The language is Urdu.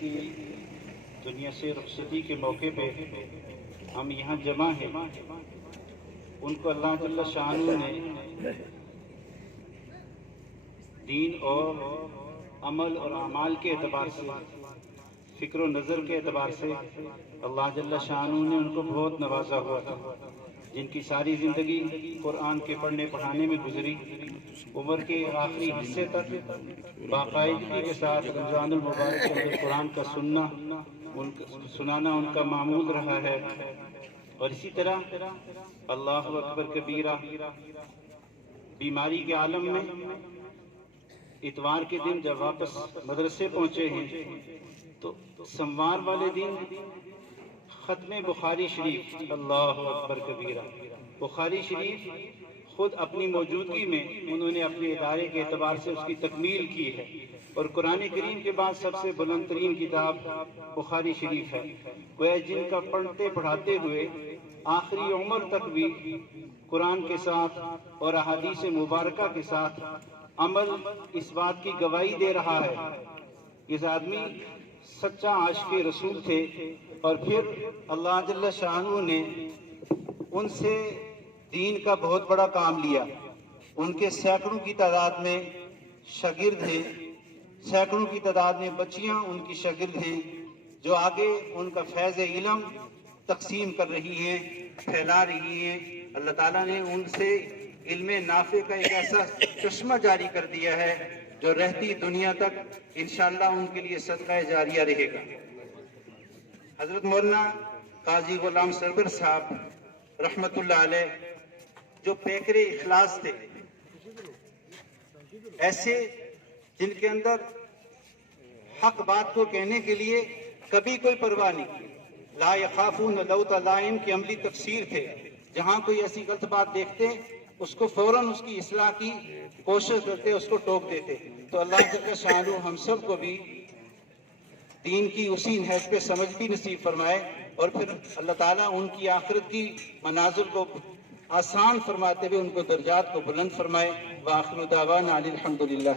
کی دنیا سے رخصتی کے موقع پہ ہم یہاں جمع ہیں، ان کو اللہ جل شانہ نے دین اور عمل اور اعمال کے اعتبار سے، فکر و نظر کے اعتبار سے اللہ جل شانہ نے ان کو بہت نوازا ہوا تھا، جن کی ساری زندگی قرآن کے پڑھنے پڑھانے میں گزری، عمر کے آخری حصے تک باقاعدگی کے ساتھ رمضان المبارک کے اندر قرآن کا سنانا ان کا معمول رہا ہے۔ اور اسی طرح اللہ اکبر کبیرہ بیماری کے عالم میں اتوار کے دن جب واپس مدرسے پہنچے ہیں تو سموار والے دن ختم بخاری شریف، اللہ اکبر کبیرہ، بخاری شریف خود اپنی موجودگی میں انہوں نے اپنے ادارے کے اعتبار سے اس کی تکمیل کی ہے، اور قرآن کریم کے بعد سب سے بلند ترین کتاب بخاری شریف ہے۔ وہ جن کا پڑھتے پڑھاتے ہوئے آخری عمر تک بھی قرآن کے ساتھ اور احادیث مبارکہ کے ساتھ عمل اس بات کی گواہی دے رہا ہے، اس آدمی سچا عاشق رسول تھے۔ اور پھر اللہ جل شانہ نے ان سے دین کا بہت بڑا کام لیا، ان کے سینکڑوں کی تعداد میں شاگرد ہیں، سینکڑوں کی تعداد میں بچیاں ان کی شاگرد ہیں، جو آگے ان کا فیض علم تقسیم کر رہی ہیں، پھیلا رہی ہیں۔ اللہ تعالیٰ نے ان سے علم نافع کا ایک ایسا چشمہ جاری کر دیا ہے جو رہتی دنیا تک انشاءاللہ ان کے لیے صدقہ جاریہ رہے گا۔ حضرت مولانا قاضی غلام سرور صاحب رحمت اللہ علیہ جو پیکر اخلاص تھے، ایسے جن کے اندر حق بات کو کہنے کے لیے کبھی کوئی پرواہ نہیں کی، لا یخافون لومۃ لائم کی عملی تفسیر تھے، جہاں کوئی ایسی غلط بات دیکھتے اس کو فوراً اس کی اصلاح کی کوشش کرتے، اس کو ٹوک دیتے۔ تو اللہ جل شانہ ہم سب کو بھی دین کی اسی نہج پہ سمجھ بھی نصیب فرمائے، اور پھر اللہ تعالیٰ ان کی آخرت کی منازل کو آسان فرماتے ہوئے ان کو درجات کو بلند فرمائے۔ وآخر دعوانا الحمدللہ۔